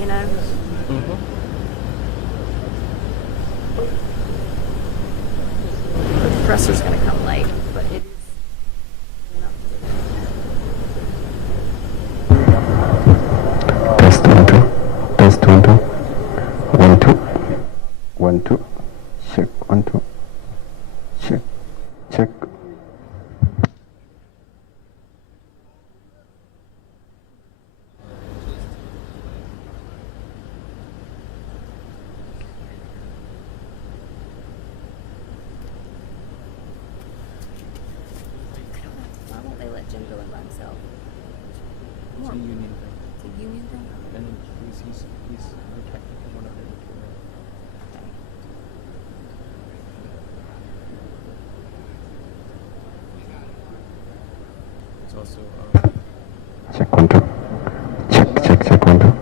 you know? The presser's going to come late, but it is enough to Test 1 2. 1 2. 1 2. Check 1 2. Check. Check. Why won't they let Jim go in by himself? It's a union thing. It's a union thing? And he's technically one of the Okay. It's also Check 1 2. Check 1 2.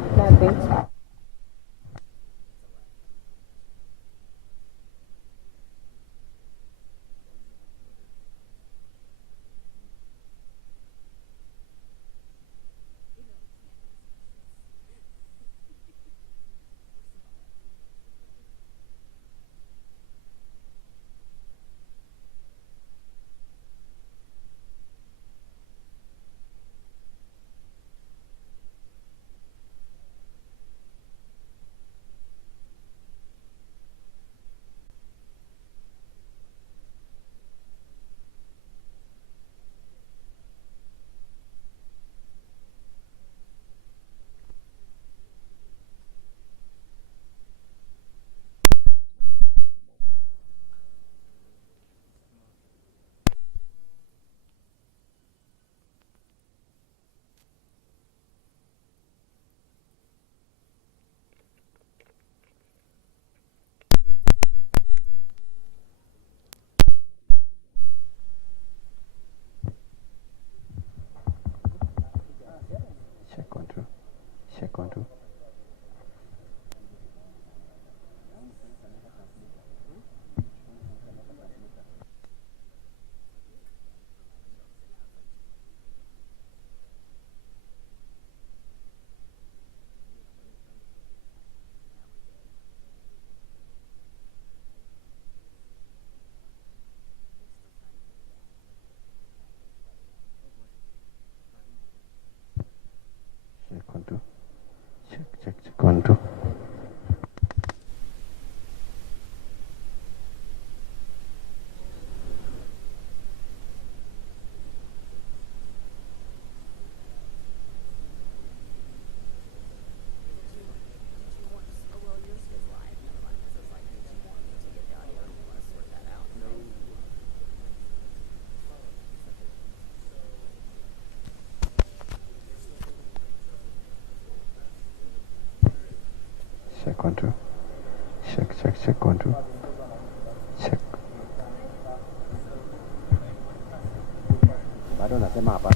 Check 1 2. Check 1 2. Check 1 2. Check 1 2. Check 1 2. Check 1 2. Check. Bado nasema hapa.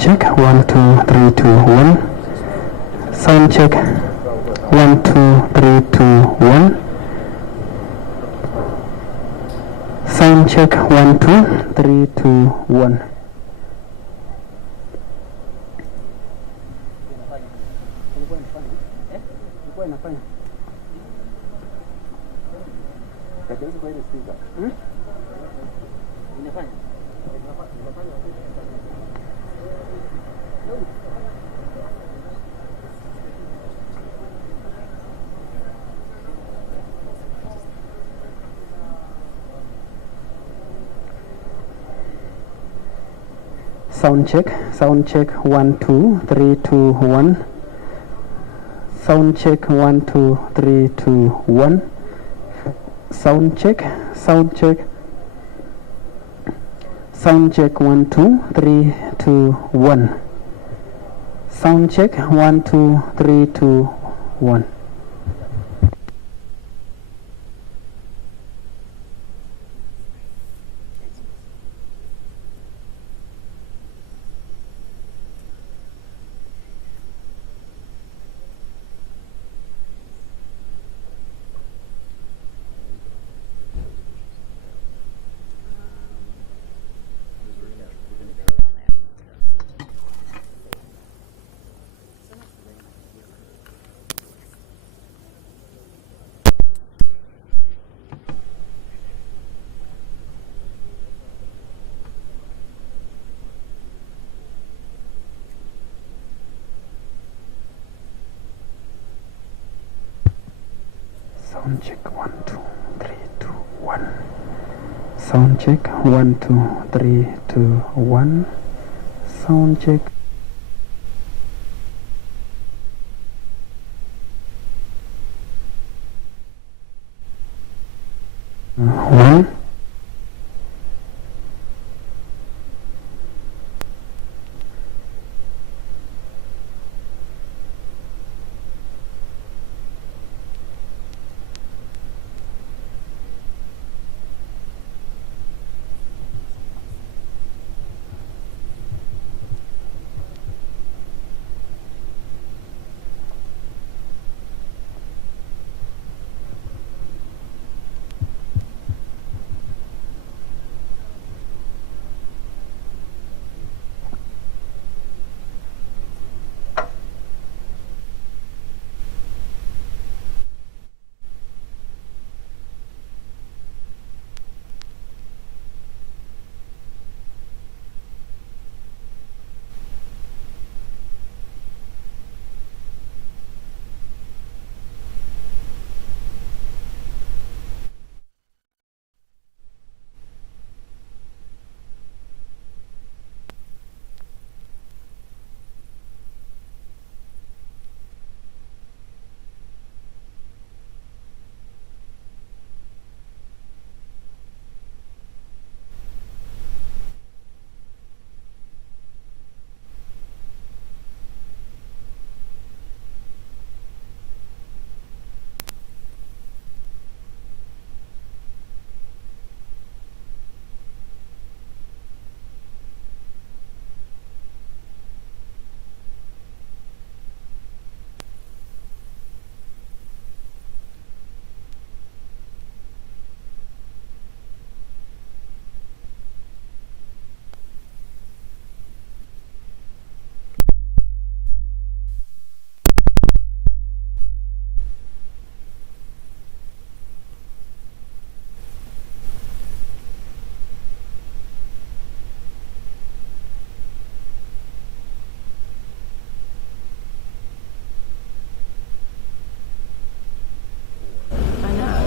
check. 1, 2, 3, 2, 1. Sound check. 1, 2, 3, 2, 1. Sound check. 1, 2, 3, 2, 1. Sound check, 1, 2, 3, 2, 1. Sound check, 1, 2, 3, 2, 1. Sound check, sound check. Sound check, 1, 2, 3, 2, 1. Sound check, 1, 2, 3, 2, 1. Sound check, 1, 2, 3, 2, 1. Sound check, 1, 2, 3, 2, 1. Sound check. One.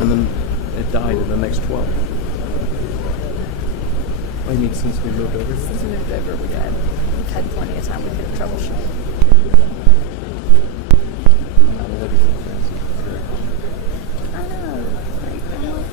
And then it died in the next 12. I mean, since we moved over? Since we moved over, we've had plenty of time we could troubleshoot. I know.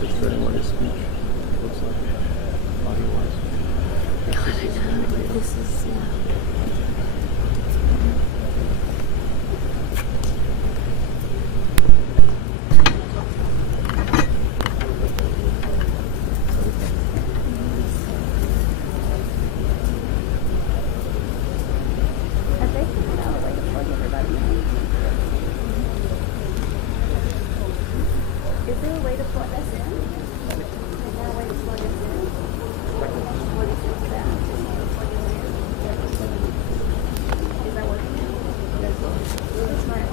message for anyone his speech looks like, audio-wise. This is, have they figured out a way to plug everybody in? Is there a way to plug us in? Is there a way to plug us in? What is it that? Plug us in? Is that working? Let's try it.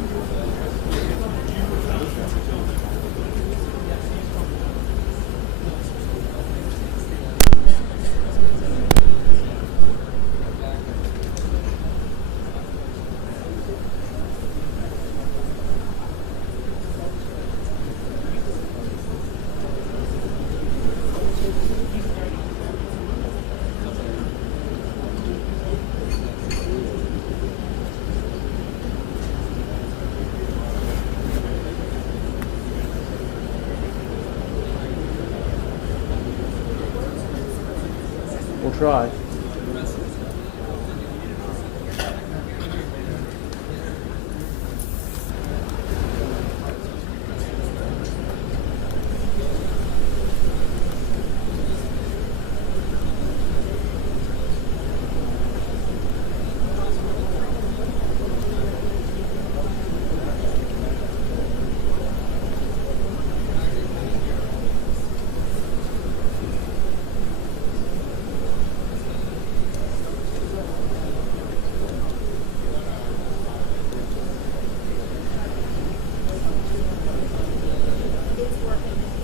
We'll try.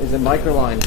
Is it microline?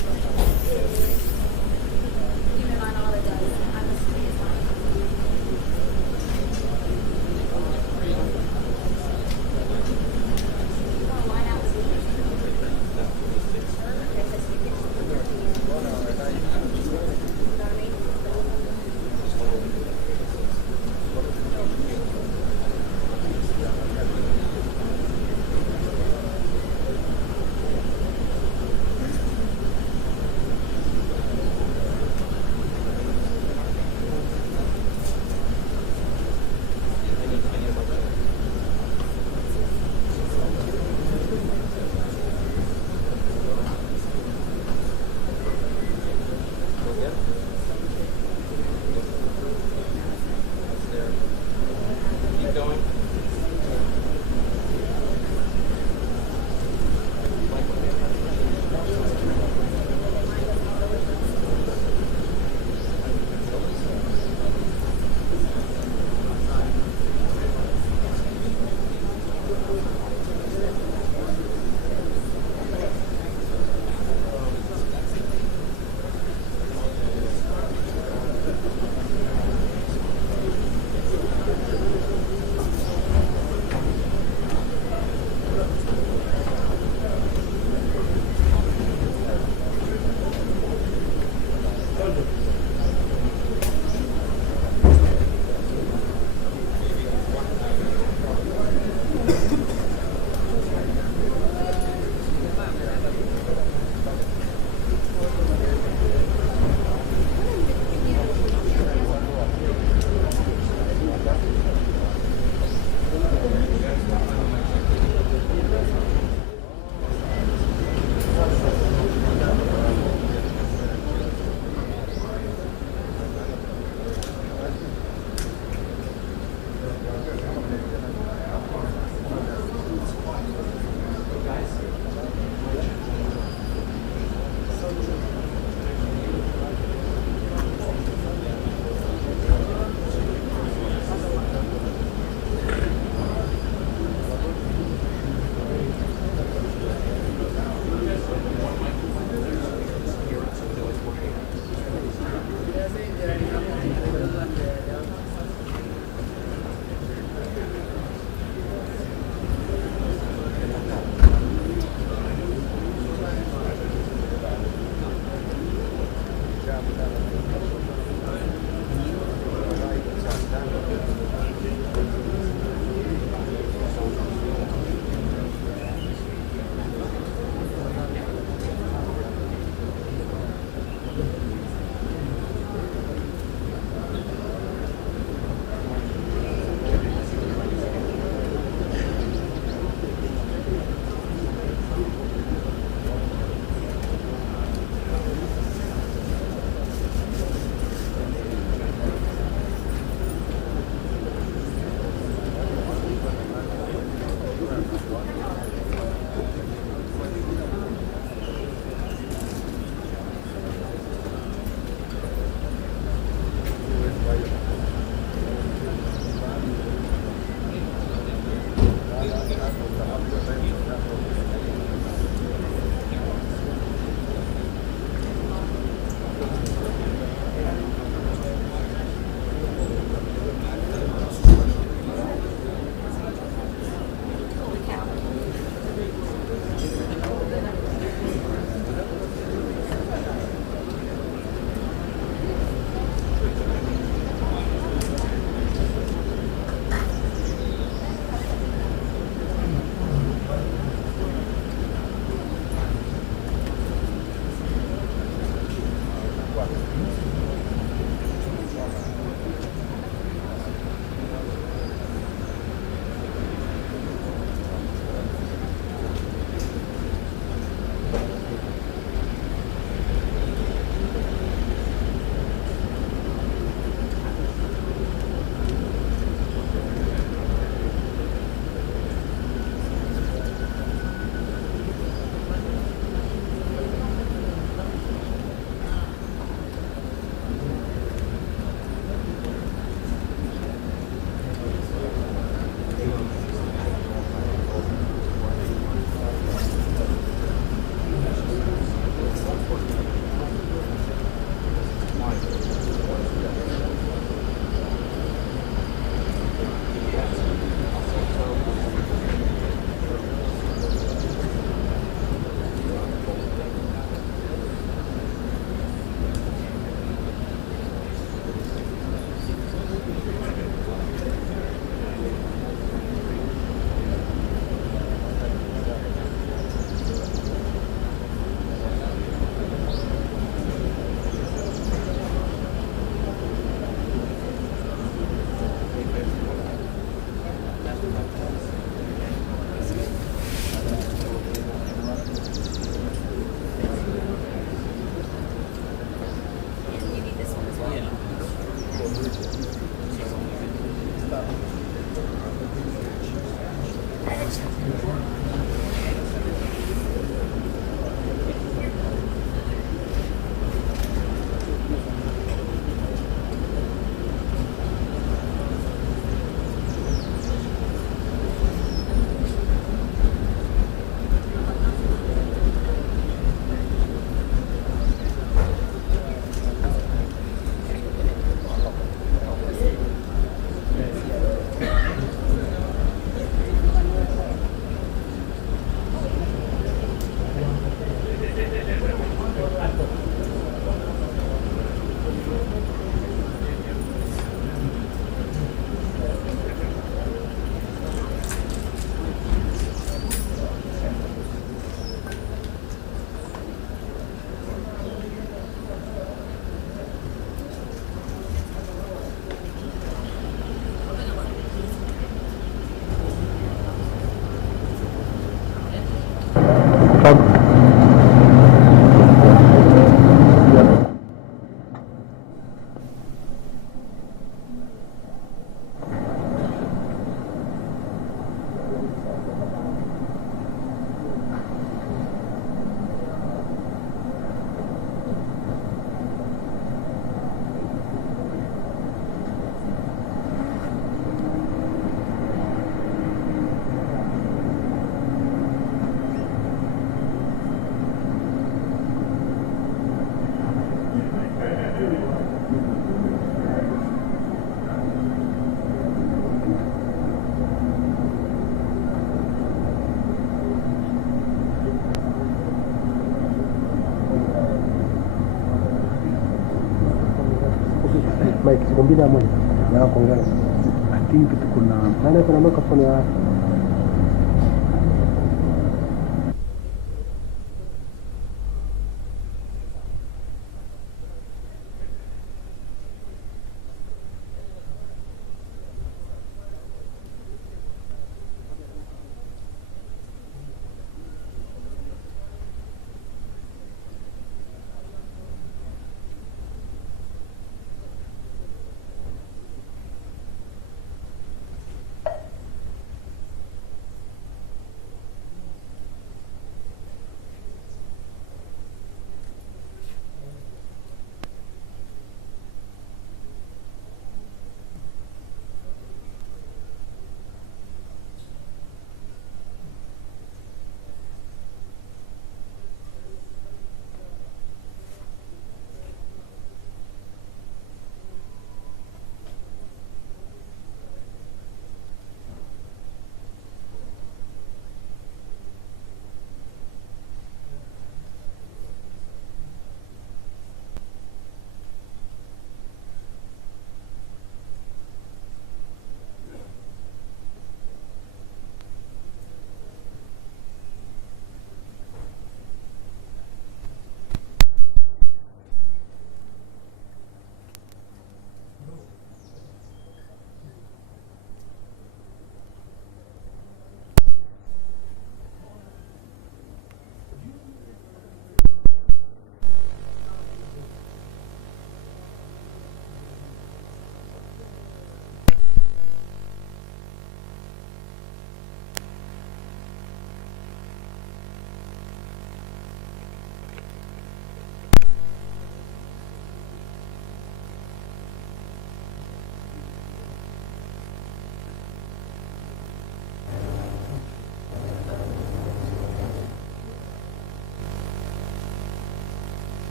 Mike, siku mbili ya moja. Na kuongea. I think tuko na Nani kuna microphone ya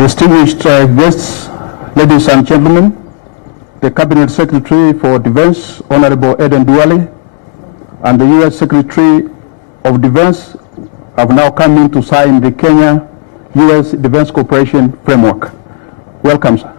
Distinguished guests, ladies and gentlemen, the Cabinet Secretary for Defense, Honorable Aden Duale, and the U.S. Secretary of Defense have now come in to sign the Kenya-U.S. Defense Cooperation Framework. Welcome, sir.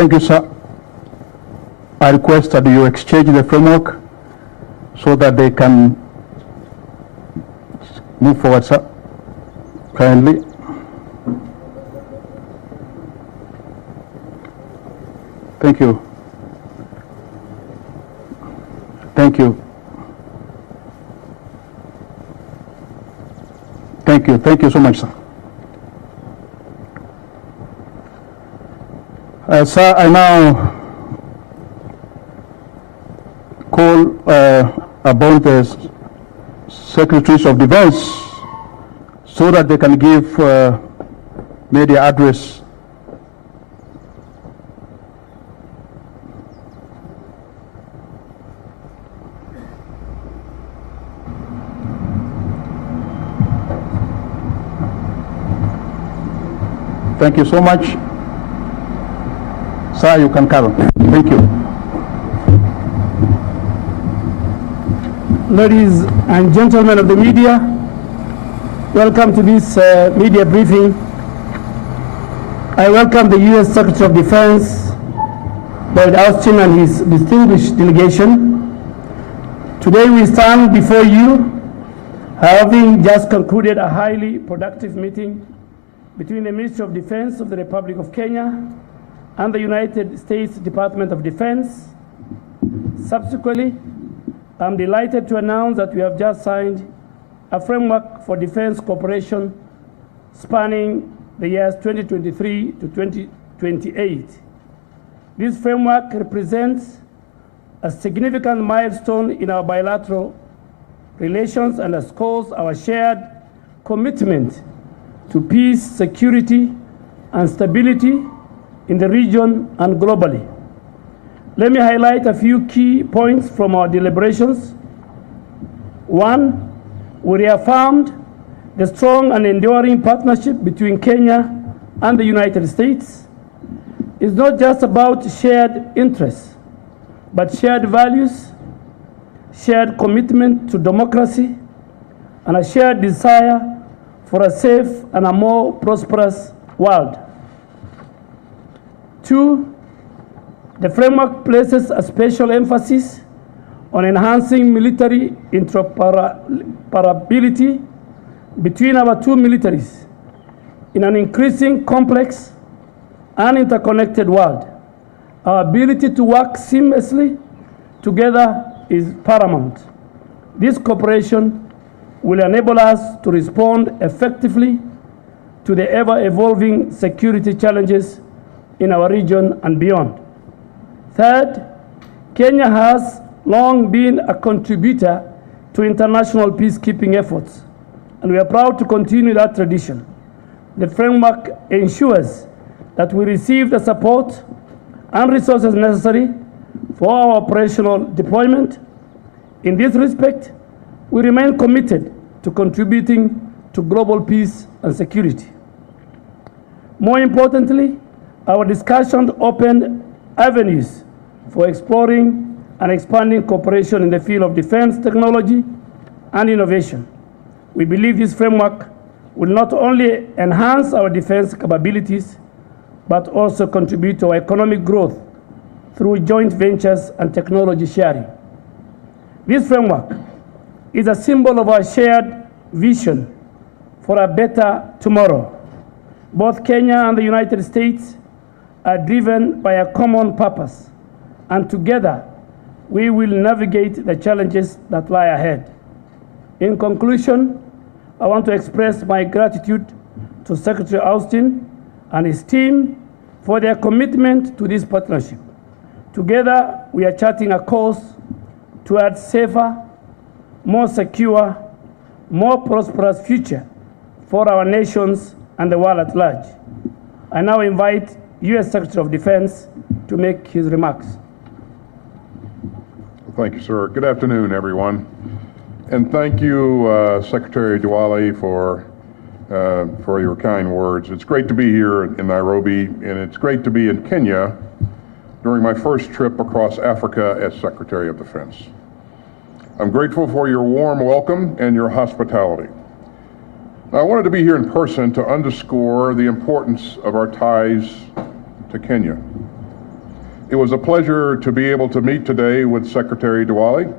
Thank you, sir. I request that you exchange the framework so that they can move forward, sir. Kindly. Thank you. Thank you. Thank you. Thank you so much, sir. Sir, I now call upon the Secretaries of Defense so that they can give media address. Thank you so much. Sir, you can carry. Thank you. Ladies and gentlemen of the media, welcome to this media briefing. I welcome the U.S. Secretary of Defense, Lloyd Austin, and his distinguished delegation. Today we stand before you, having just concluded a highly productive meeting between the Ministry of Defense of the Republic of Kenya and the United States Department of Defense. Subsequently, I'm delighted to announce that we have just signed a framework for defense cooperation spanning the years 2023 to 2028. This framework represents a significant milestone in our bilateral relations and underscores our shared commitment to peace, security, and stability in the region and globally. Let me highlight a few key points from our deliberations. One, we reaffirmed the strong and enduring partnership between Kenya and the United States. It's not just about shared interests, but shared values, shared commitment to democracy, and a shared desire for a safe and a more prosperous world. Two, the framework places a special emphasis on enhancing military interoperability between our two militaries in an increasing complex and interconnected world. Our ability to work seamlessly together is paramount. This cooperation will enable us to respond effectively to the ever-evolving security challenges in our region and beyond. Third, Kenya has long been a contributor to international peacekeeping efforts, and we are proud to continue that tradition. The framework ensures that we receive the support and resources necessary for our operational deployment. In this respect, we remain committed to contributing to global peace and security. More importantly, our discussion opened avenues for exploring and expanding cooperation in the field of defense technology and innovation. We believe this framework will not only enhance our defense capabilities, but also contribute to our economic growth through joint ventures and technology sharing. This framework is a symbol of our shared vision for a better tomorrow. Both Kenya and the United States are driven by a common purpose, and together we will navigate the challenges that lie ahead. In conclusion, I want to express my gratitude to Secretary Austin and his team for their commitment to this partnership. Together, we are charting a course towards safer, more secure, more prosperous future for our nations and the world at large. I now invite U.S. Secretary of Defense to make his remarks. Thank you, sir. Good afternoon, everyone. And thank you, Secretary Duale, for your kind words. It's great to be here in Nairobi, and it's great to be in Kenya during my first trip across Africa as Secretary of Defense. I'm grateful for your warm welcome and your hospitality. I wanted to be here in person to underscore the importance of our ties to Kenya. It was a pleasure to be able to meet today with Secretary Duale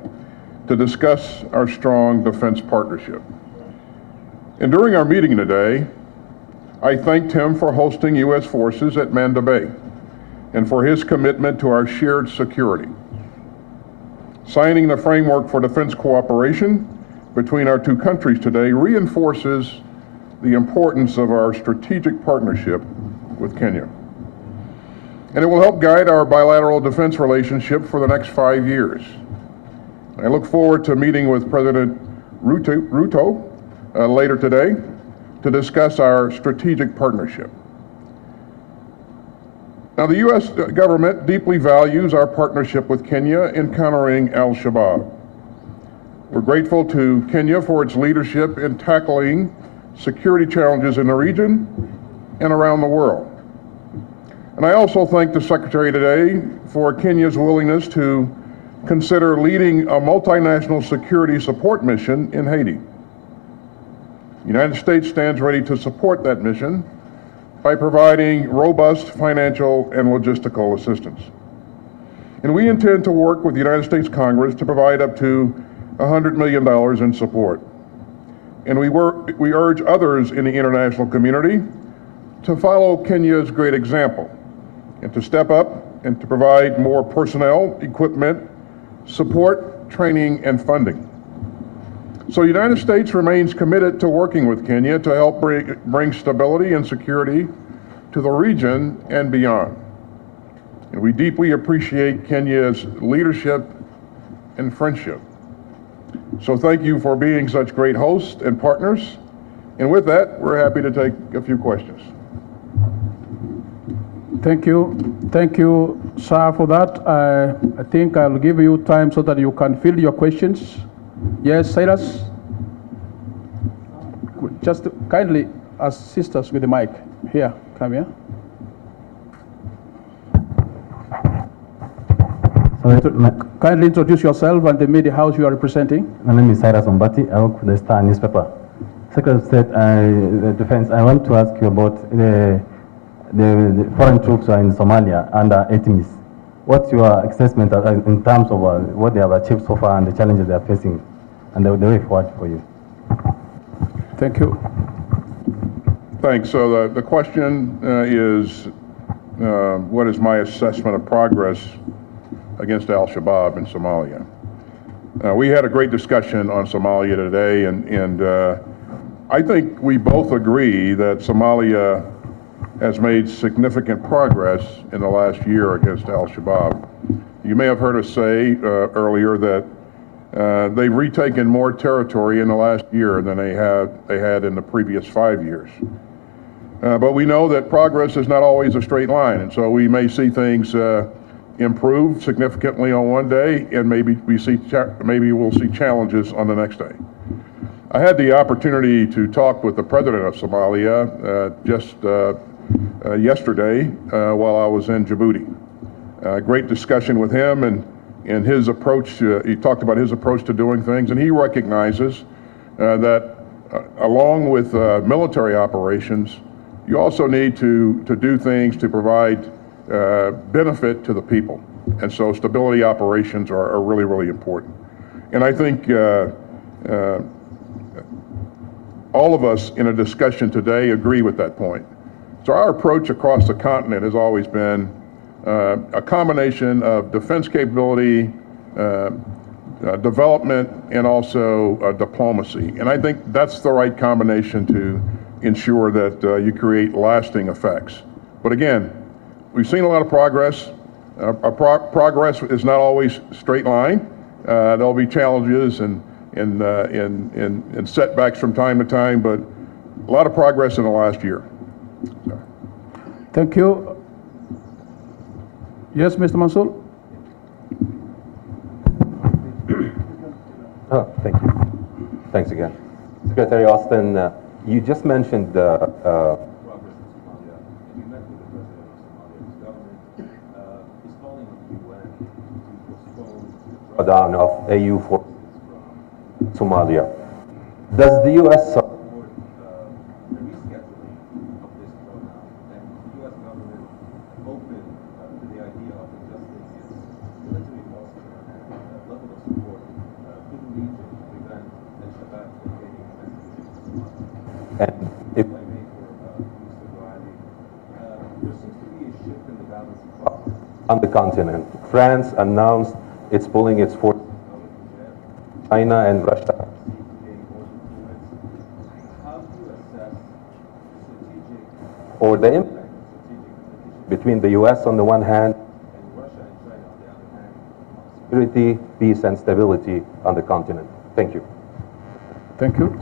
to discuss our strong defense partnership. And during our meeting today, I thanked him for hosting U.S. forces at Manda Bay and for his commitment to our shared security. Signing the framework for defense cooperation between our two countries today reinforces the importance of our strategic partnership with Kenya. And it will help guide our bilateral defense relationship for the next 5 years. I look forward to meeting with President Ruto later today to discuss our strategic partnership. Now, the U.S. government deeply values our partnership with Kenya in countering al-Shabaab. We're grateful to Kenya for its leadership in tackling security challenges in the region and around the world. And I also thank the Secretary today for Kenya's willingness to consider leading a multinational security support mission in Haiti. The United States stands ready to support that mission by providing robust financial and logistical assistance. And we intend to work with the United States Congress to provide up to $100 million in support. And we urge others in the international community to follow Kenya's great example and to step up and to provide more personnel, equipment, support, training, and funding. So the United States remains committed to working with Kenya to help bring stability and security to the region and beyond. And we deeply appreciate Kenya's leadership and friendship. So thank you for being such great hosts and partners. And with that, we're happy to take a few questions. Thank you, sir, for that. I think I'll give you time so that you can fill your questions. Yes, Cyrus? Just kindly assist us with the mic. Here, come here. Kindly introduce yourself and the media house you are representing. My name is Cyrus Ombati. I work for the Star newspaper. Secretary of State, Defense, I want to ask you about the foreign troops are in Somalia under ATMIS. What's your assessment in terms of what they have achieved so far and the challenges they are facing and the way forward for you? Thank you. Thanks. So the question is, what is my assessment of progress against al-Shabaab in Somalia? We had a great discussion on Somalia today, and I think we both agree that Somalia has made significant progress in the last year against al-Shabaab. You may have heard us say earlier that they've retaken more territory in the last year than they had in the previous 5 years. But we know that progress is not always a straight line, and so we may see things improve significantly on one day, and maybe we'll see challenges on the next day. I had the opportunity to talk with the president of Somalia just yesterday while I was in Djibouti. Great discussion with him and his approach. He talked about his approach to doing things, and he recognizes that along with military operations, you also need to do things to provide benefit to the people. And so stability operations are really, really important. And I think all of us in a discussion today agree with that point. So our approach across the continent has always been a combination of defense capability, development, and also diplomacy. And I think that's the right combination to ensure that you create lasting effects. But again, we've seen a lot of progress. Progress is not always straight line. There'll be challenges and setbacks from time to time, but a lot of progress in the last year. So. Thank you. Yes, Mr. Mansour? Oh, thank you. Thanks again. Secretary Austin, you just mentioned progress in Somalia. You met with the president of Somalia's government. He's calling on the UN to postpone the drawdown of AU forces from Somalia. Does the U.S. support the rescheduling of this drawdown? And is the U.S. government open to the idea of adjusting on the continent. France announced it's pulling its forces. China and Russia. How do you assess strategic or the impact between the U.S. on the one hand and Russia and China on the other hand, security, peace, and stability on the continent? Thank you. Thank you.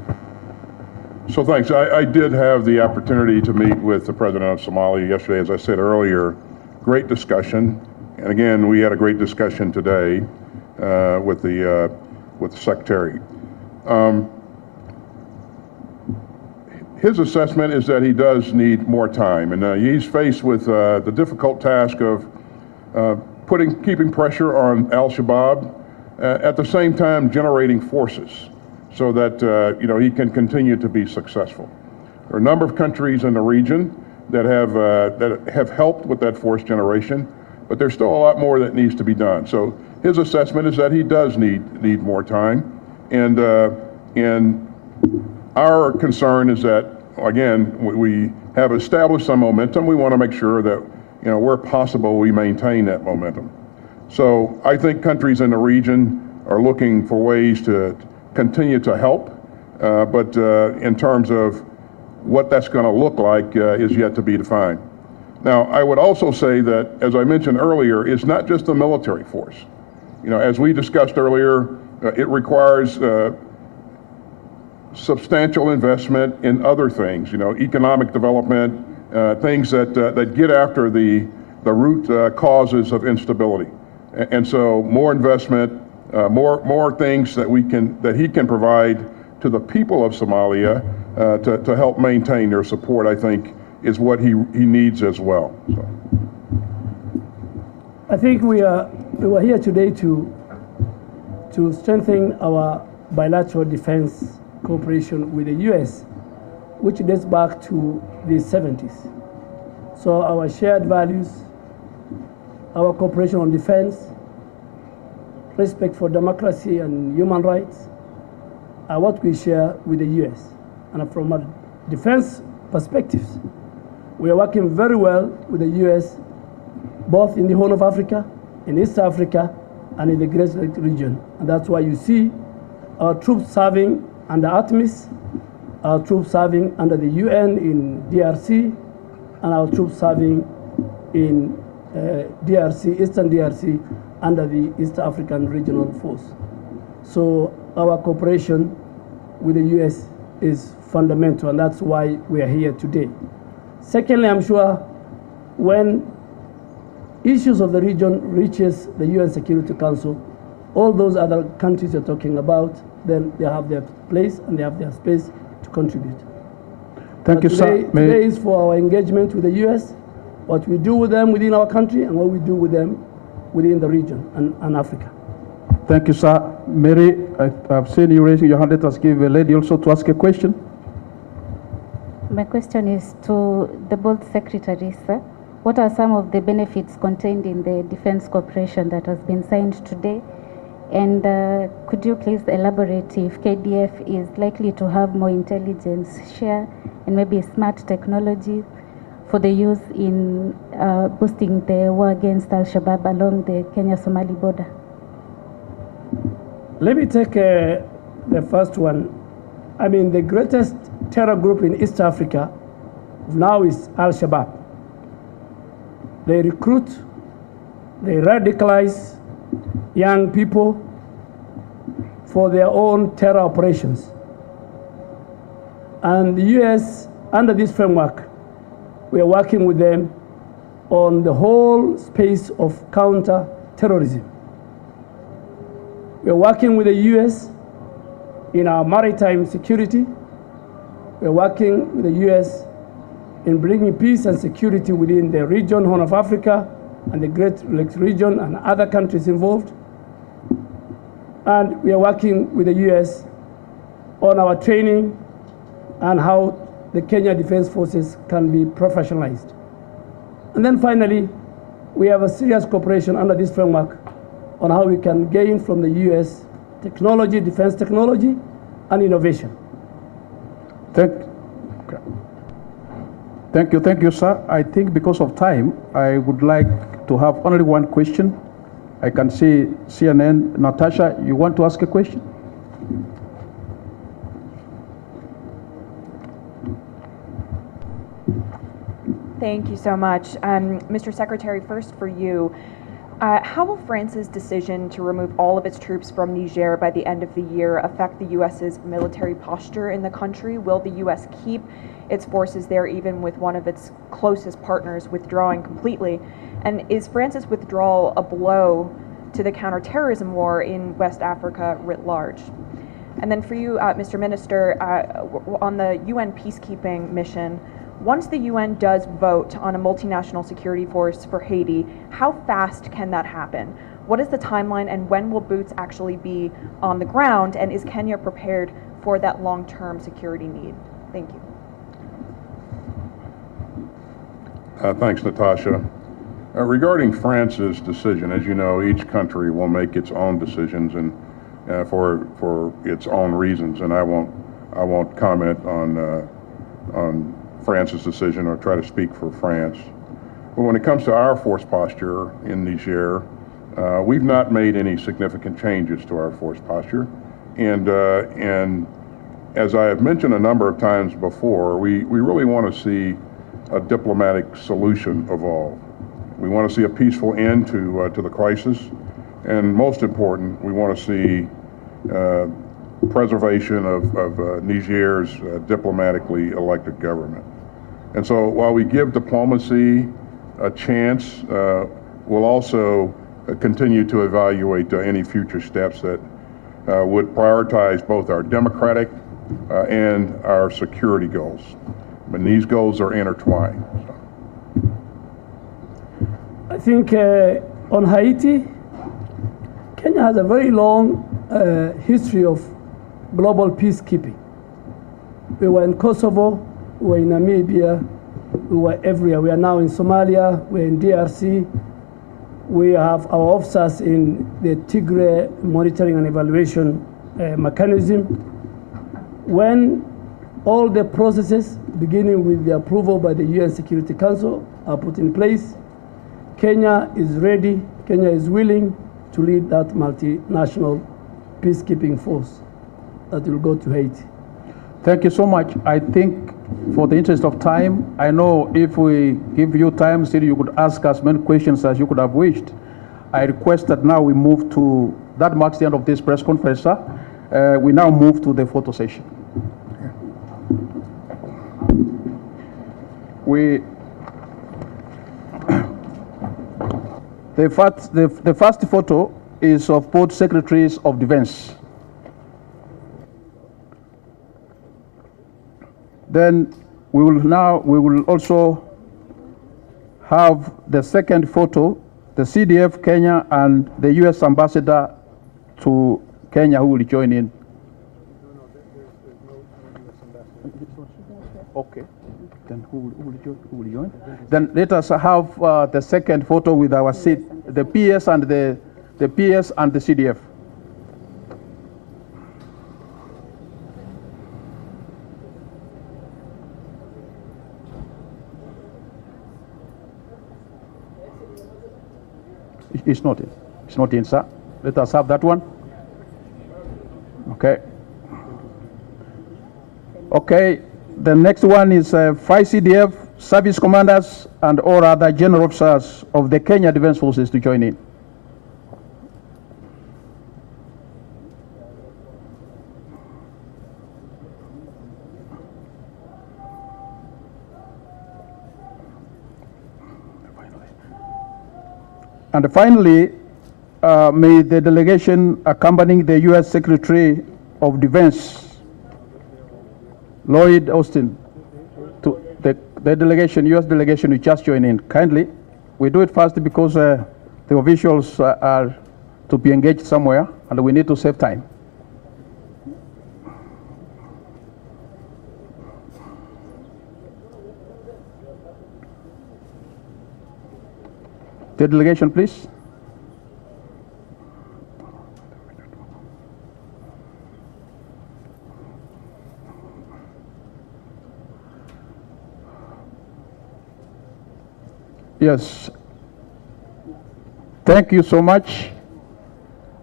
So thanks. I did have the opportunity to meet with the president of Somalia yesterday, as I said earlier. Great discussion. And again, we had a great discussion today with the secretary. His assessment is that he does need more time, and he's faced with the difficult task of keeping pressure on al-Shabaab, at the same time generating forces so that he can continue to be successful. There are a number of countries in the region that have helped with that force generation, but there's still a lot more that needs to be done. So his assessment is that he does need more time, and our concern is that, again, we have established some momentum. We want to make sure that where possible we maintain that momentum. So I think countries in the region are looking for ways to continue to help, but in terms of what that's going to look like is yet to be defined. Now, I would also say that, as I mentioned earlier, it's not just the military force. As we discussed earlier, it requires substantial investment in other things, economic development, things that get after the root causes of instability. And so more investment, more things that he can provide to the people of Somalia to help maintain their support, I think, is what he needs as well. So. I think we were here today to strengthen our bilateral defense cooperation with the U.S., which dates back to the 70s. So our shared values, our cooperation on defense, respect for democracy and human rights are what we share with the U.S. And from a defense perspective, we are working very well with the U.S. both in the Horn of Africa, in East Africa, and in the Great Lakes region. And that's why you see our troops serving under ATMIS, our troops serving under the UN in DRC, and our troops serving in DRC, Eastern DRC, under the East African Regional Force. So our cooperation with the US is fundamental, and that's why we are here today. Secondly, I'm sure when issues of the region reaches the UN Security Council, all those other countries you're talking about, then they have their place and they have their space to contribute. Thank you, sir. Today is for our engagement with the US, what we do with them within our country and what we do with them within the region and Africa. Thank you, sir. Mary, I've seen you raising your hand. Let us give a lady also to ask a question. My question is to the both secretaries, sir. What are some of the benefits contained in the defense cooperation that has been signed today? And could you please elaborate if KDF is likely to have more intelligence share and maybe smart technology for the use in boosting the war against al-Shabaab along the Kenya-Somali border? Let me take the first one. I mean, the greatest terror group in East Africa now is al-Shabaab. They recruit, they radicalize young people for their own terror operations. And the US, under this framework, we are working with them on the whole space of counter-terrorism. We are working with the US in our maritime security. We are working with the US in bringing peace and security within the region, Horn of Africa, and the Great Lakes region, and other countries involved. And we are working with the US on our training and how the Kenya Defense Forces can be professionalized. And then finally, we have a serious cooperation under this framework on how we can gain from the US technology, defense technology, and innovation. Thank you, sir. I think because of time, I would like to have only one question. I can see CNN. Natasha, you want to ask a question? Thank you so much. Mr. Secretary, first for you, how will France's decision to remove all of its troops from Niger by the end of the year affect the U.S.'s military posture in the country? Will the U.S. keep its forces there even with one of its closest partners withdrawing completely? And is France's withdrawal a blow to the counterterrorism war in West Africa writ large? And then for you, Mr. Minister, on the UN peacekeeping mission, once the UN does vote on a multinational security force for Haiti, how fast can that happen? What is the timeline, and when will boots actually be on the ground? And is Kenya prepared for that long-term security need? Thank you. Thanks, Natasha. Regarding France's decision, as you know, each country will make its own decisions and for its own reasons, and I won't comment on France's decision or try to speak for France. But when it comes to our force posture in Niger, we've not made any significant changes to our force posture. And as I have mentioned a number of times before, we really want to see a diplomatic solution evolve. We want to see a peaceful end to the crisis. And most important, we want to see preservation of Niger's diplomatically elected government. And so while we give diplomacy a chance, we'll also continue to evaluate any future steps that would prioritize both our democratic and our security goals. And these goals are intertwined. I think on Haiti, Kenya has a very long history of global peacekeeping. We were in Kosovo, we were in Namibia, we were everywhere. We are now in Somalia, we're in DRC. We have our officers in the Tigray monitoring and evaluation mechanism. When all the processes, beginning with the approval by the UN Security Council, are put in place, Kenya is ready, Kenya is willing to lead that multinational peacekeeping force that will go to Haiti. Thank you so much. I think for the interest of time, I know if we give you time, still you could ask as many questions as you could have wished. I request that now we move to, that marks the end of this press conference, sir. We now move to the photo session. The first photo is of both Secretaries of Defense. Then we will also have the second photo, the CDF Kenya and the US ambassador to Kenya who will join in. Okay. Then who will join? Then let us have the second photo with our seat, the PS and the PS and the CDF. It's not in. It's not in, sir. Let us have that one. Okay. Okay. The next one is 5 CDF service commanders and all other general officers of the Kenya Defense Forces to join in. And finally, may the delegation accompanying the U.S. Secretary of Defense, Lloyd Austin, to the delegation, U.S. delegation, will just join in. Kindly, we do it fast because the officials are to be engaged somewhere, and we need to save time. The delegation, please. Yes. Thank you so much.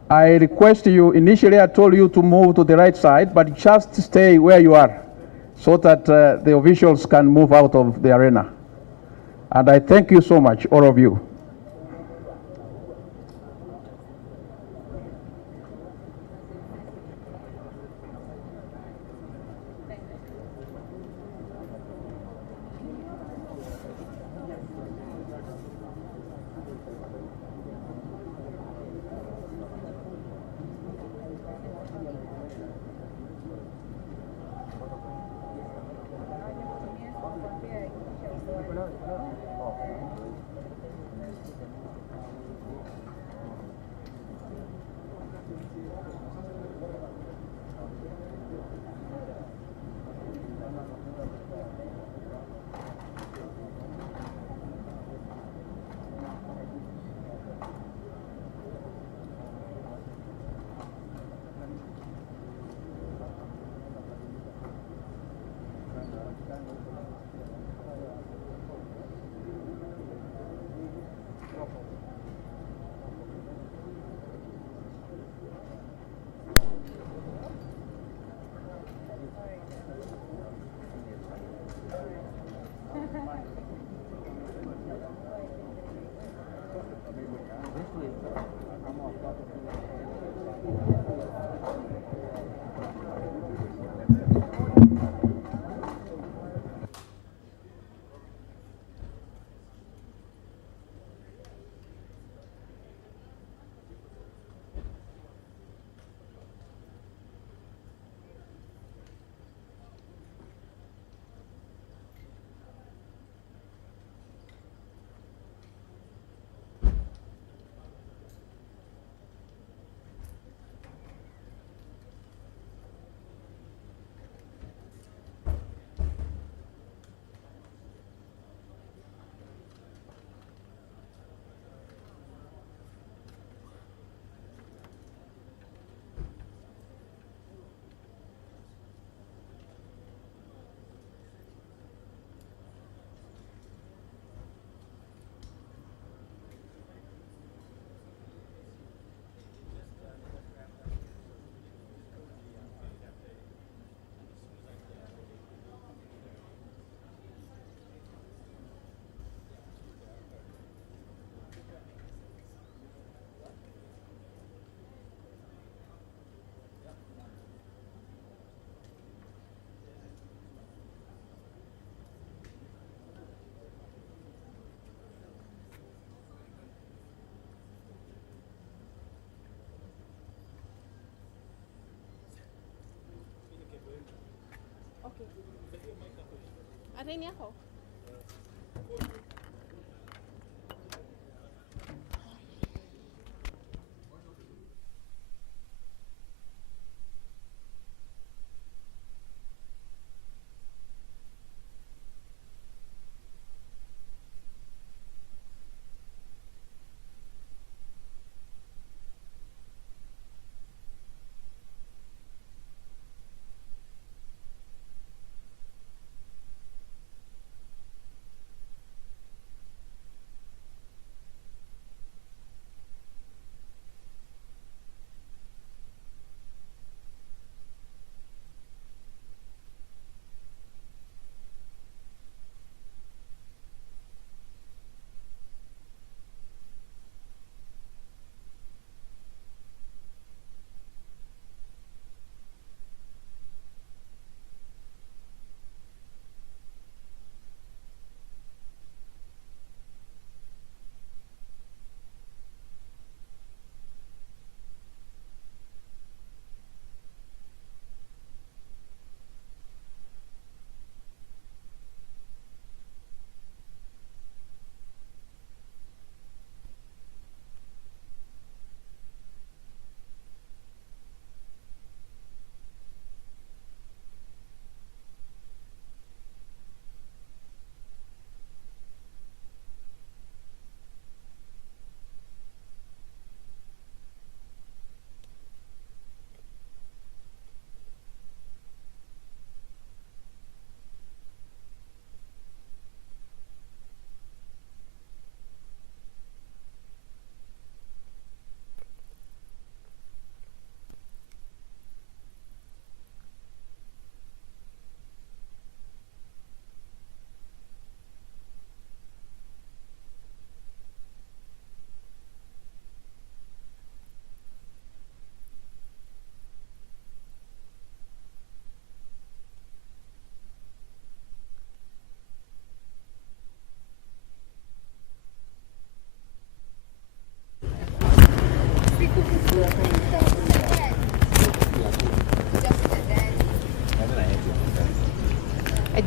I request you, initially I told you to move to the right side, but just stay where you are so that the officials can move out of the arena. And I thank you so much, all of you. Aden yako?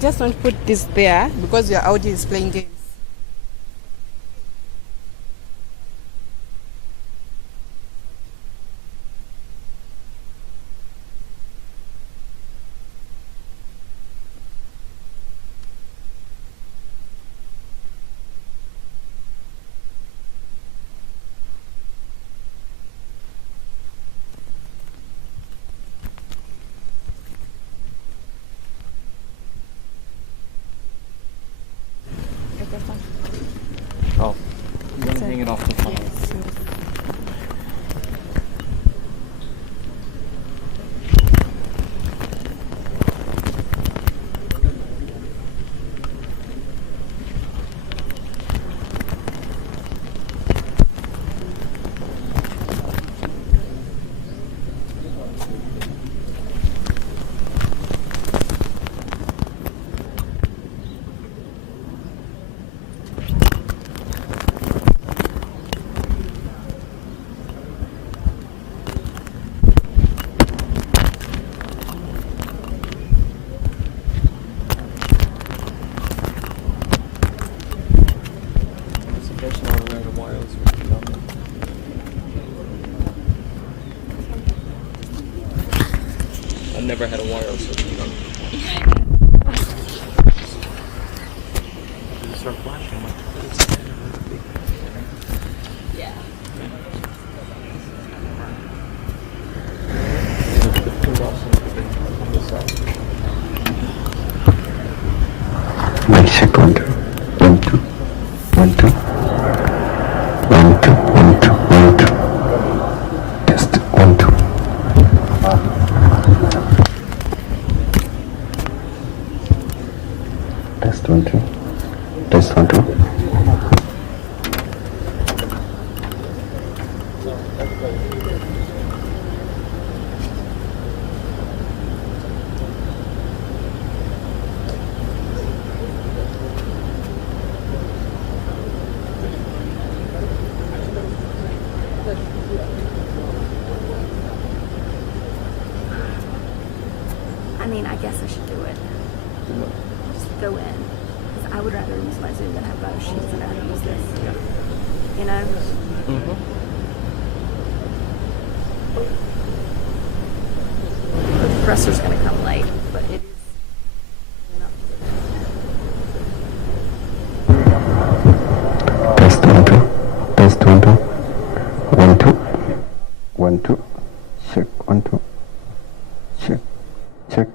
just want to put this there because your audio is playing games. Oh, you're gonna hang it off the phone. I've never had a wireless system. Does it start flashing? I'm like, what is that? Yeah. Mic check 1 2 1 2 1 2 1 2 1 2 1 2 test 1 2 test 1 2 test 1 2 I mean, I guess I should do it. Just go in. Because I would rather use my Zoom than have both sheets and rather use this. You know? The presser's going to come late, but it is. test 1 2 test 1 2 1 2 1 2 check 1 2 check check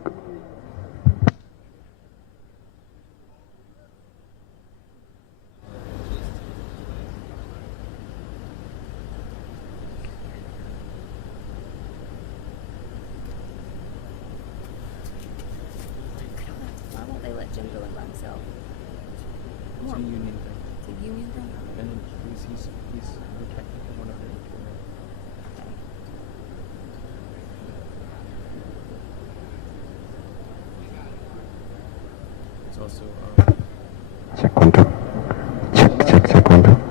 Why won't they let Jim go in by himself? It's a union thing. It's a union thing? And then he's protecting one of them. It's also check 1 2 check 1 2 check 1 2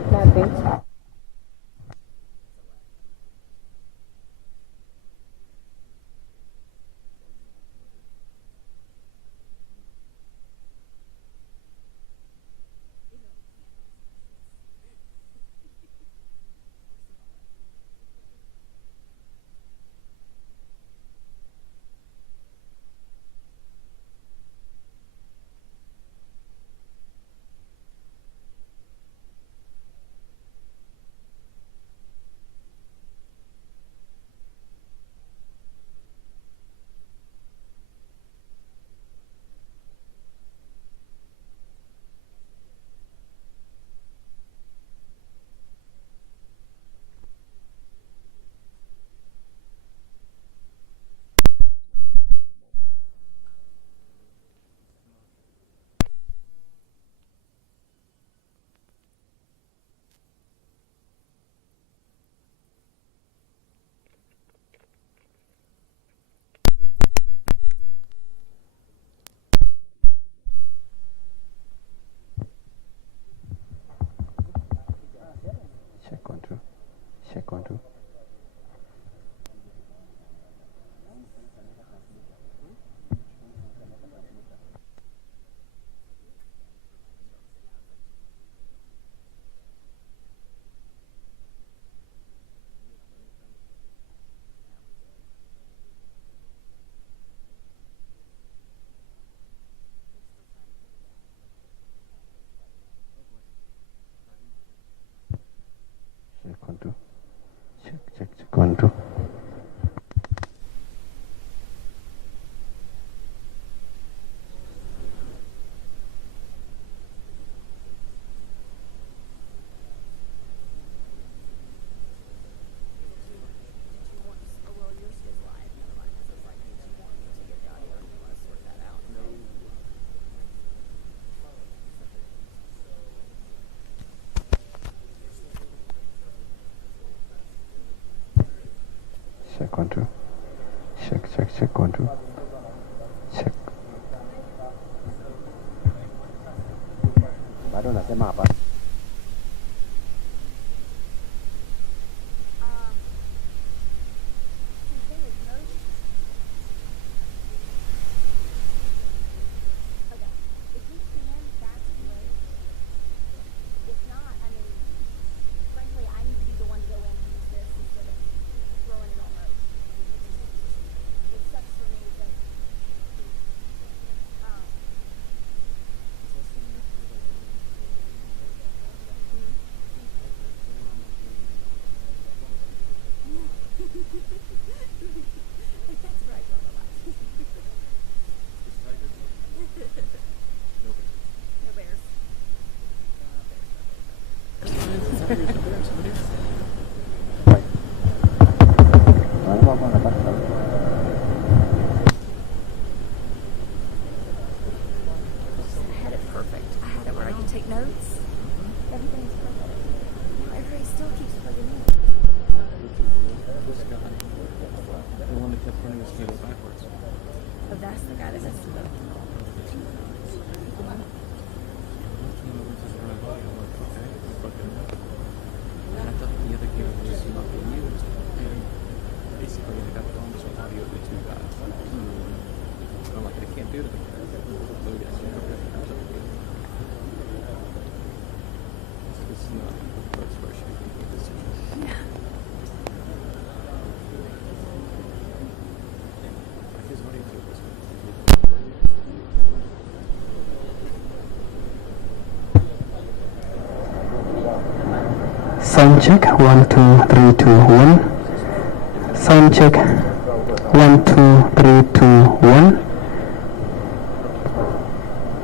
check 1 2 check 1 2 1 2. Check 1 2. Check 1 2. Check 1 2. Check. Bado nasema hapa. Take notes. Everything's perfect. Everybody still keeps plugging in. This guy, the one that kept running his cable backwards. Oh, that's the guy that messed it up. And I thought the other cable was not being used. And basically, they got the longest audio of the two guys. So I'm like, I can't do it. So we got This is not the first version of the decision. Yeah. His audio tape was Sound check 1 2 3 2 1. Sound check 1 2 3 2 1.